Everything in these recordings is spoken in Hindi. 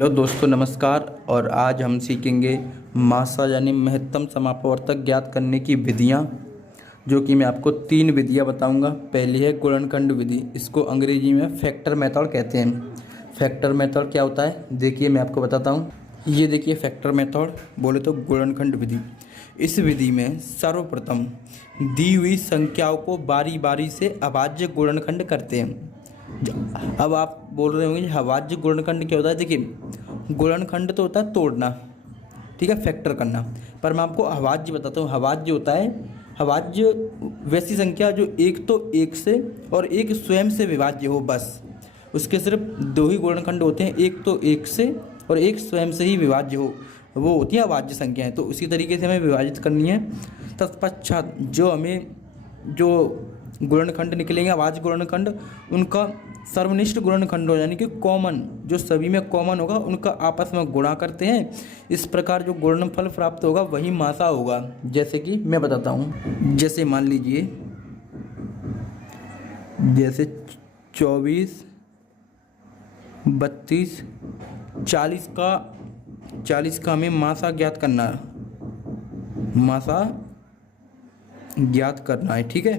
हेलो दोस्तों, नमस्कार। और आज हम सीखेंगे मासा यानी महत्तम समापवर्तक ज्ञात करने की विधियाँ, जो कि मैं आपको 3 विधियाँ बताऊंगा। पहली है गुणनखंड विधि, इसको अंग्रेजी में फैक्टर मेथड कहते हैं। फैक्टर मेथड क्या होता है, देखिए मैं आपको बताता हूँ। ये देखिए फैक्टर मेथड बोले तो गुणनखंड विधि। इस विधि में सर्वप्रथम दी हुई संख्याओं को बारी बारी से अभाज्य गुणनखंड करते हैं। अब आप बोल रहे होंगे अभाज्य गुणनखंड क्या होता है। देखिए गुणनखंड तो होता है तोड़ना, ठीक है, फैक्टर करना। पर मैं आपको अभाज्य बताता हूँ। अभाज्य होता है, अभाज्य वैसी संख्या जो एक तो एक से और एक स्वयं से विभाज्य हो, बस। उसके सिर्फ 2 ही गुणनखंड होते हैं, एक तो एक से और एक स्वयं से ही विभाज्य हो, वो होती है अभाज्य संख्याएं। तो उसी तरीके से हमें विभाजित करनी है। तत्पश्चात जो गुणनखंड निकलेंगे अभाज्य गुणनखंड, उनका सर्वनिष्ठ गुणनखंड हो, यानी कि कॉमन, जो सभी में कॉमन होगा, उनका आपस में गुणा करते हैं। इस प्रकार जो गुणनफल प्राप्त होगा वही मासा होगा। जैसे कि मैं बताता हूँ, जैसे मान लीजिए, जैसे 24, 32, 40 का हमें मासा ज्ञात करना है। मासा ज्ञात करना है, ठीक है।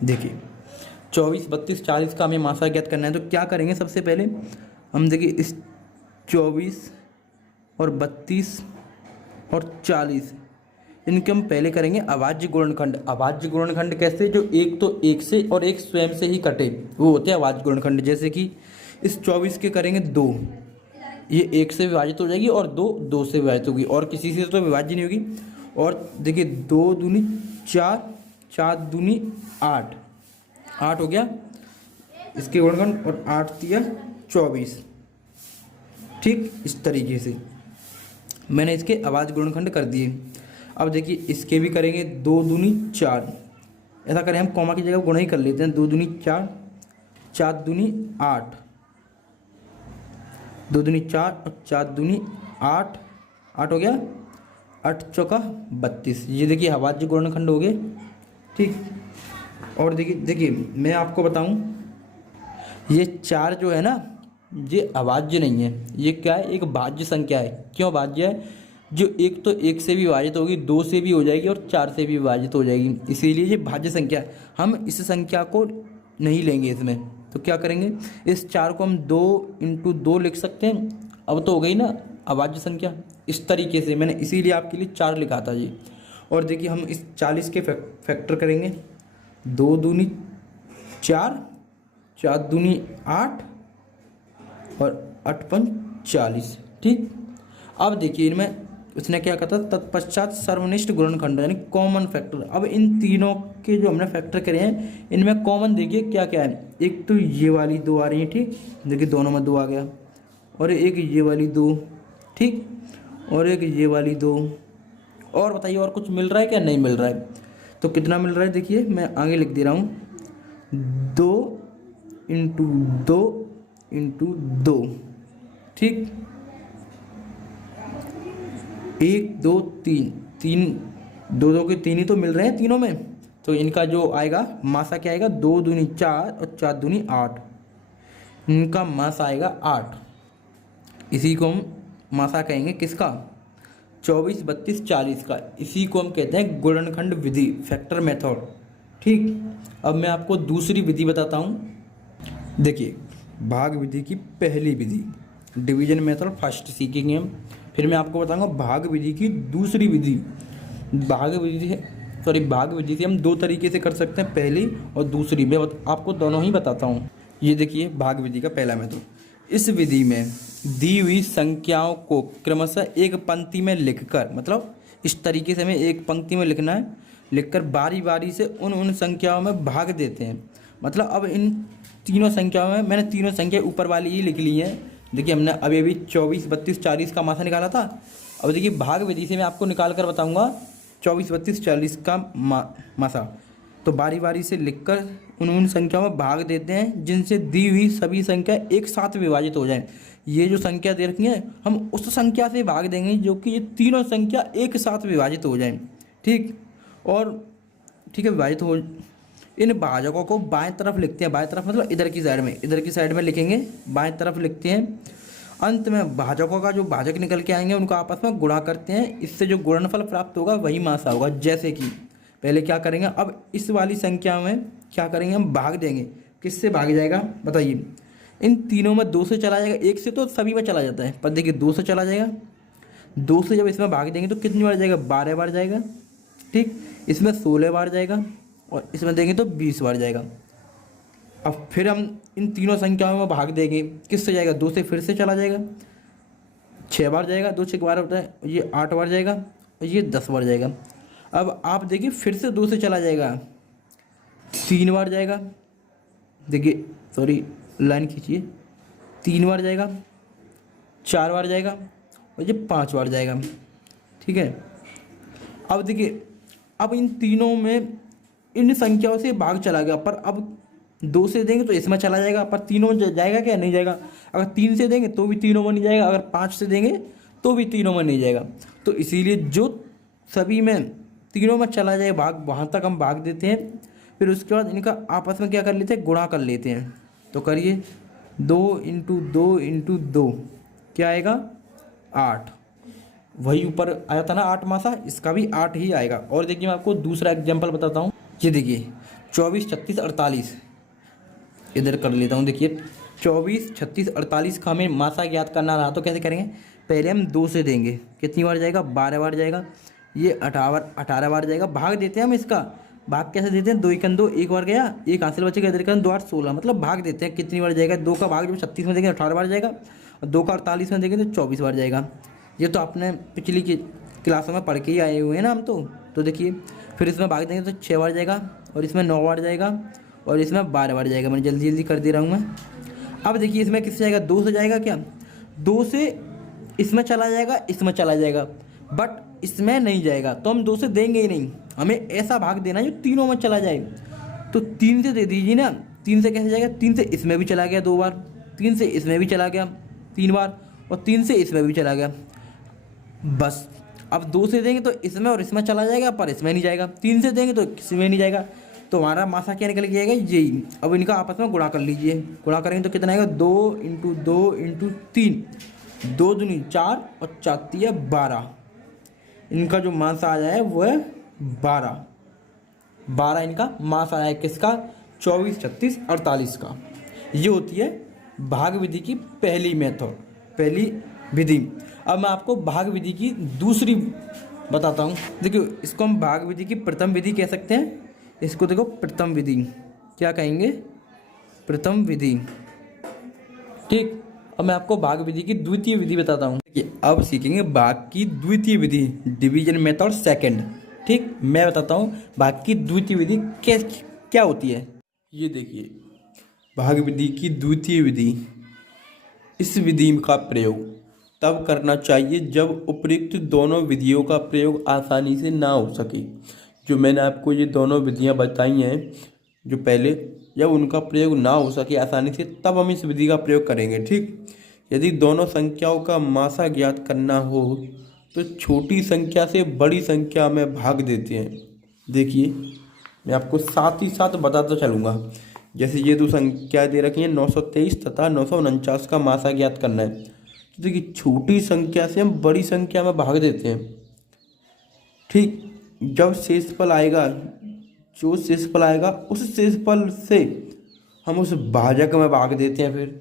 देखिए 24, 32, 40 का हमें मासा ज्ञात करना है। तो क्या करेंगे, सबसे पहले हम देखिए इस 24 और 32 और 40, इनके हम पहले करेंगे अभाज्य गुणनखंड। अभाज्य गुणनखंड कैसे, जो एक तो एक से और एक स्वयं से ही कटे, वो होते हैं अभाज्य गुणनखंड। जैसे कि इस 24 के करेंगे 2, ये 1 से विभाजित हो जाएगी, और 2 से विभाजित होगी, और किसी से तो विभाज्य नहीं होगी। और देखिए 2 दूनी 4, 4 दूनी 8, 8 हो गया इसके गुणनखंड, और 8 दिया 24, ठीक। इस तरीके से मैंने इसके अभाज्य गुणनखंड कर दिए। अब देखिए इसके भी करेंगे 2 दूनी 4, ऐसा करें हम कॉमा की जगह गुणा ही कर लेते हैं। 2 दूनी 4, 4 दूनी 8, 2 दूनी 4 और 4 दूनी 8, 8 हो गया, 8 चौका 32। ये देखिए अभाज्य गुणनखंड हो गए, ठीक। और देखिए मैं आपको बताऊं, ये 4 जो है ना, ये अभाज्य नहीं है, ये क्या है, एक भाज्य संख्या है। क्यों भाज्य है, जो एक तो एक से भी विभाजित होगी, 2 से भी हो जाएगी और 4 से भी विभाजित हो जाएगी, इसीलिए ये भाज्य संख्या है। हम इस संख्या को नहीं लेंगे इसमें। तो क्या करेंगे, इस 4 को हम 2 × 2 लिख सकते हैं। अब तो हो गई ना अभाज्य संख्या। इस तरीके से मैंने इसीलिए आपके लिए 4 लिखा था जी। और देखिए हम इस 40 के फैक्टर करेंगे। 2 दूनी 4, 4 दूनी 8 और 8 पंच 40, ठीक। अब देखिए इनमें उसने क्या कहा था, तत्पश्चात सर्वनिष्ठ गुणनखंड यानी कॉमन फैक्टर। अब इन तीनों के जो हमने फैक्टर करे हैं, इनमें कॉमन देखिए क्या क्या है। एक तो ये वाली 2 आ रही है, ठीक, देखिए दोनों में 2 आ गया, और एक ये वाली 2, ठीक, और एक ये वाली 2। और बताइए और कुछ मिल रहा है क्या, नहीं मिल रहा है। तो कितना मिल रहा है, देखिए मैं आगे लिख दे रहा हूँ, 2 × 2 × 2, ठीक। 1 2 3, 3 2 2 के 3 ही तो मिल रहे हैं तीनों में। तो इनका जो आएगा मासा क्या आएगा, 2 दूनी 4 और 4 दूनी 8, इनका मासा आएगा 8। इसी को हम मासा कहेंगे किसका, 24, 32, 40 का। इसी को हम कहते हैं गुणनखंड विधि, फैक्टर मेथड, ठीक। अब मैं आपको दूसरी विधि बताता हूँ। देखिए भाग विधि की पहली विधि, डिवीजन मेथड फर्स्ट सीखेंगे हम। फिर मैं आपको बताऊंगा भाग विधि की दूसरी विधि। भाग विधि से हम 2 तरीके से कर सकते हैं, पहली और दूसरी। मैं आपको दोनों ही बताता हूँ। ये देखिए भाग विधि का पहला मेथड। इस विधि में दी हुई संख्याओं को क्रमशः एक पंक्ति में लिखकर, मतलब इस तरीके से हमें एक पंक्ति में लिखना है, लिखकर बारी बारी से उन संख्याओं में भाग देते हैं। मतलब अब इन तीनों संख्याओं में मैंने तीनों संख्या ऊपर वाली ही लिख ली हैं। देखिए हमने अभी 24, 32, 40 का मासा निकाला था। अब देखिए भाग विधि से मैं आपको निकाल कर बताऊंगा 24, 32, 40 का मासा। तो बारी बारी से लिखकर उन संख्याओं में भाग देते हैं जिनसे दी हुई सभी संख्या एक साथ विभाजित हो जाएं। ये जो संख्या दे रखी है, हम उस संख्या से भाग देंगे जो कि ये तीनों संख्या एक साथ विभाजित हो जाएं, ठीक। और ठीक है, विभाजित हो इन भाजकों को बाएं तरफ लिखते हैं। बाएं तरफ मतलब इधर की साइड में लिखेंगे, बाएं तरफ लिखते हैं। अंत में भाजकों का जो भाजक निकल के आएंगे उनको आपस में गुणा करते हैं, इससे जो गुणनफल प्राप्त होगा वही मासा होगा। जैसे कि पहले क्या करेंगे, अब इस वाली संख्या में क्या करेंगे, हम भाग देंगे। किससे भाग जाएगा बताइए, इन तीनों में 2 से चला जाएगा, 1 से तो सभी में चला जाता है, पर देखिए 2 से चला जाएगा। 2 से जब इसमें भाग देंगे तो कितनी बार जाएगा, 12 बार जाएगा। ठीक, इसमें 16 बार जाएगा और इसमें देंगे तो 20 बार जाएगा। अब फिर हम इन तीनों संख्याओं में भाग देंगे, किससे जाएगा, 2 से फिर से चला जाएगा, 6 बार जाएगा, 2 से 12 होता है, ये 8 बार जाएगा और ये 10 बार जाएगा। अब आप देखिए फिर से 2 से चला जाएगा, 3 बार जाएगा, देखिए सॉरी लाइन खींचिए, 3 बार जाएगा, 4 बार जाएगा और ये 5 बार जाएगा। ठीक है, अब देखिए अब इन तीनों में इन संख्याओं से भाग चला गया, पर अब 2 से देंगे तो इसमें चला जाएगा, पर तीनों में जाएगा क्या, नहीं जाएगा। अगर 3 से देंगे तो भी तीनों में नहीं जाएगा, अगर 5 से देंगे तो भी तीनों में नहीं जाएगा। तो इसीलिए जो सभी में तीनों में चला जाए भाग, वहाँ तक हम भाग देते हैं। फिर उसके बाद इनका आपस में क्या कर लेते हैं, गुणा कर लेते हैं। तो करिए 2 × 2 × 2 क्या आएगा, 8। वही ऊपर आया था ना 8 मासा, इसका भी 8 ही आएगा। और देखिए मैं आपको दूसरा एग्जाम्पल बताता हूँ। ये देखिए 24, 36, 48 इधर कर लेता हूँ। देखिए 24, 36, 48 का हमें मासा ज्ञात करना रहा तो कैसे करेंगे, पहले हम 2 से देंगे, कितनी बार जाएगा, 12 बार जाएगा। ये 18 बार जाएगा। भाग देते हैं हम इसका, भाग कैसे देते हैं, 2 × 2 1 बार गया, एक हासिल बचेगा, इधर करें 2 8 16, मतलब भाग देते हैं कितनी बार जाएगा। 2 का भाग जब 36 में देंगे 18 बार जाएगा और 2 का 48 में देंगे तो 24 बार जाएगा। ये तो आपने पिछली क्लासों में पढ़ के ही आए हुए हैं ना हम तो देखिए फिर इसमें भाग देंगे तो 6 बार जाएगा और इसमें 9 बार जाएगा और इसमें 12 बार जाएगा। मैं जल्दी जल्दी कर दे रहा हूँ मैं। अब देखिए इसमें किससे जाएगा, 2 से जाएगा क्या, 2 से इसमें चला जाएगा, इसमें चला जाएगा, बट इसमें नहीं जाएगा, तो हम 2 से देंगे ही नहीं। हमें ऐसा भाग देना है जो तीनों में चला जाए। तो 3 से दे दीजिए ना, 3 से कैसे जाएगा, 3 से इसमें भी चला गया 2 बार, 3 से इसमें भी चला गया 3 बार और 3 से इसमें भी चला गया। बस अब 2 से देंगे तो इसमें और इसमें चला जाएगा, पर इसमें नहीं जाएगा। 3 से देंगे तो किसी में नहीं जाएगा। तो हमारा मासा क्या निकल के जाएगा, यही। अब इनका आपस में गुणा कर लीजिए, गुणा करेंगे तो कितना आएगा, 2 × 2 × 3, 2 दूनी 4 और 4 तिया 12। इनका जो मासा आया है वो है 12 इनका मासा आया है। किसका, 24, 36, 48 का। ये होती है भाग विधि की पहली मेथड, पहली विधि। अब मैं आपको भाग विधि की दूसरी बताता हूँ। देखिए इसको हम भाग विधि की प्रथम विधि कह सकते हैं। इसको देखो प्रथम विधि, क्या कहेंगे, प्रथम विधि। ठीक, अब मैं आपको भाग विधि की द्वितीय विधि बताता हूँ। देखिए अब सीखेंगे भाग की द्वितीय विधि, डिवीजन मेथड सेकंड। ठीक, मैं बताता हूँ भाग की द्वितीय विधि क्या होती है। ये देखिए भाग विधि की द्वितीय विधि, इस विधि का प्रयोग तब करना चाहिए जब उपयुक्त दोनों विधियों का प्रयोग आसानी से ना हो सके। जो मैंने आपको ये दोनों विधियां बताई हैं जो पहले, जब उनका प्रयोग ना हो सके आसानी से, तब हम इस विधि का प्रयोग करेंगे। ठीक, यदि दोनों संख्याओं का मासा ज्ञात करना हो तो छोटी संख्या से बड़ी संख्या में भाग देते हैं। देखिए मैं आपको साथ ही साथ बताता चलूँगा। जैसे ये दो संख्या दे रखी हैं 923 तथा 949 का मासा ज्ञात करना है। तो देखिए छोटी संख्या से हम बड़ी संख्या में भाग देते हैं। ठीक, जब शेषफल आएगा, जो शेषफल आएगा उस शेषफल से हम उस भाजक में भाग देते हैं। फिर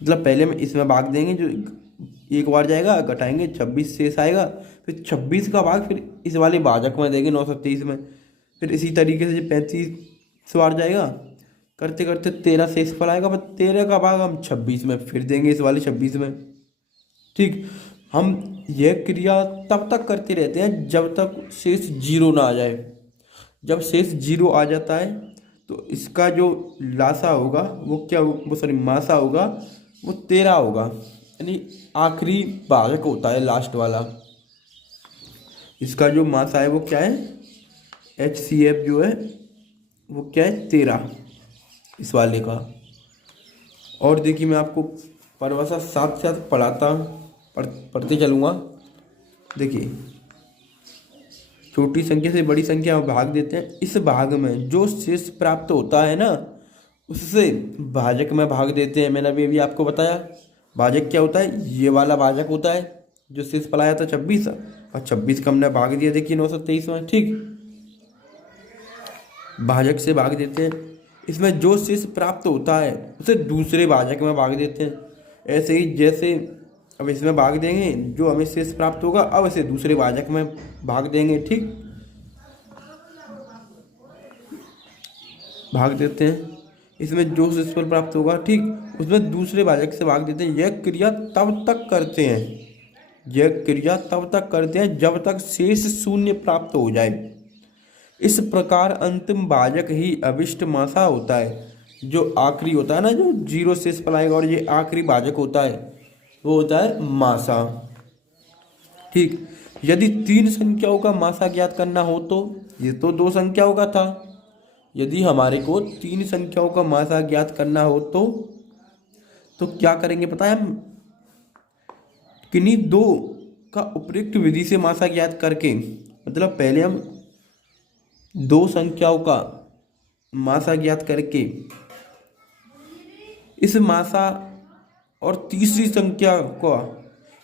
मतलब पहले हम इसमें भाग देंगे, जो एक बार जाएगा, घटाएंगे 26 शेष आएगा, फिर 26 का भाग फिर इस वाले भाजक में देंगे 923 में, फिर इसी तरीके से 35 बार जाएगा, करते करते 13 शेषफल आएगा, फिर 13 का भाग हम 26 में फिर देंगे इस वाले 26 में। ठीक, हम यह क्रिया तब तक करते रहते हैं जब तक शेष 0 ना आ जाए। जब शेष 0 आ जाता है तो इसका जो लासा होगा वो क्या, वो सॉरी मासा होगा, वो 13 होगा, यानी आखिरी भाजक होता है लास्ट वाला। इसका जो मासा है वो क्या है, HCF जो है वो क्या है, 13 इस वाले का। और देखिए मैं आपको परिभाषा साथ साथ पढ़ते चलूँगा। देखिए छोटी संख्या से बड़ी संख्या में भाग देते हैं। इस भाग में जो शेष प्राप्त होता है ना, उससे भाजक में भाग देते हैं। मैंने अभी आपको बताया भाजक क्या होता है, ये वाला भाजक होता है जो शेषफल आया था 26, और 26 का हमने भाग दिया देखिए 923 में, ठीक। भाजक से भाग देते हैं, इसमें जो शेष प्राप्त होता है उसे दूसरे भाजक में भाग देते हैं। ऐसे ही जैसे अब इसमें भाग देंगे, जो हमें शेष प्राप्त होगा अब इसे दूसरे भाजक में भाग देंगे, ठीक। भाग देते हैं, इसमें जो शेषफल प्राप्त होगा, ठीक, उसमें दूसरे भाजक से भाग देते हैं। यह क्रिया तब तक करते हैं, यह क्रिया तब तक करते हैं जब तक शेष शून्य प्राप्त हो जाए। इस प्रकार अंतिम भाजक ही अभिष्ट मासा होता है। जो आखिरी होता है ना, जो जीरो शेषफल आएगा और ये आखिरी भाजक होता है, वो होता है मासा, ठीक। यदि 3 संख्याओं का मासा ज्ञात करना हो तो, ये तो 2 संख्याओं का था, यदि हमारे को 3 संख्याओं का मासा ज्ञात करना हो तो क्या करेंगे पता है, हम किन्हीं 2 का उपयुक्त विधि से मासा ज्ञात करके, मतलब पहले हम 2 संख्याओं का मासा ज्ञात करके इस मासा और तीसरी संख्या को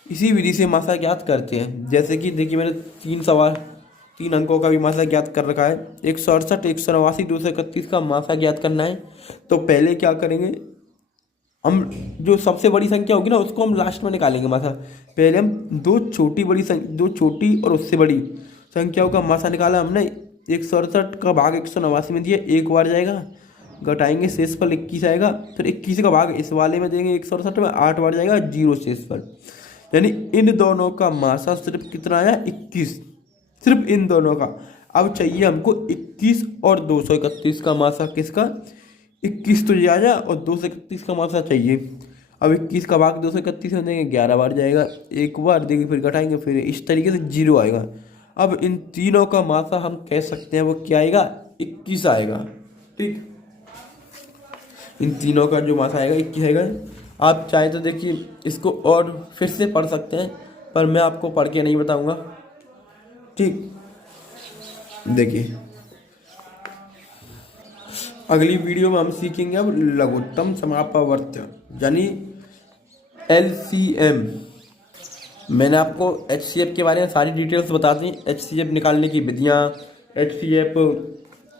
इसी विधि से मासा ज्ञात करते हैं। जैसे कि देखिए मैंने 3 अंकों का भी मासा ज्ञात कर रखा है, 168, 189, 231 का मासा ज्ञात करना है। तो पहले क्या करेंगे, हम जो सबसे बड़ी संख्या होगी ना उसको हम लास्ट में निकालेंगे मासा। पहले हम दो छोटी और उससे बड़ी संख्याओं का मासा निकाला हमने। 168 का भाग 189 में दिया, 1 बार जाएगा, घटाएंगे शेषफल 21 आएगा, फिर 21 का भाग इस वाले में देंगे 168 में, 8 बार जाएगा, 0 शेषफल। यानी इन दोनों का मासा सिर्फ कितना आया, 21, सिर्फ इन दोनों का। अब चाहिए हमको 21 और 231 का मासा, किसका, 21 तो ये आ जाए और 231 का मासा चाहिए। अब 21 का भाग 231 में देंगे, 11 बार जाएगा, 1 बार देंगे, फिर घटाएंगे, फिर इस तरीके से 0 आएगा। अब इन तीनों का मासा हम कह सकते हैं वो क्या आएगा, 21 आएगा, ठीक। इन तीनों का जो मासा आएगा 21 आएगा। आप चाहे तो देखिए इसको और फिर से पढ़ सकते हैं, पर मैं आपको पढ़ के नहीं बताऊंगा, ठीक। देखिए अगली वीडियो में हम सीखेंगे अब लघुत्तम समापवर्त्य यानी LCM। मैंने आपको HCF के बारे में सारी डिटेल्स बता दी, HCF निकालने की विधियाँ, HCF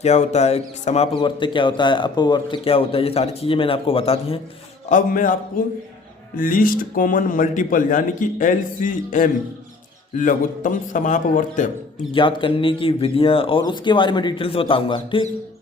क्या होता है, समापवर्त्य क्या होता है, अपवर्त्य क्या होता है, ये सारी चीज़ें मैंने आपको बता दी हैं। अब मैं आपको लीस्ट कॉमन मल्टीपल यानी कि LCM लघुत्तम समापवर्त्य ज्ञात करने की विधियाँ और उसके बारे में डिटेल्स बताऊंगा, ठीक।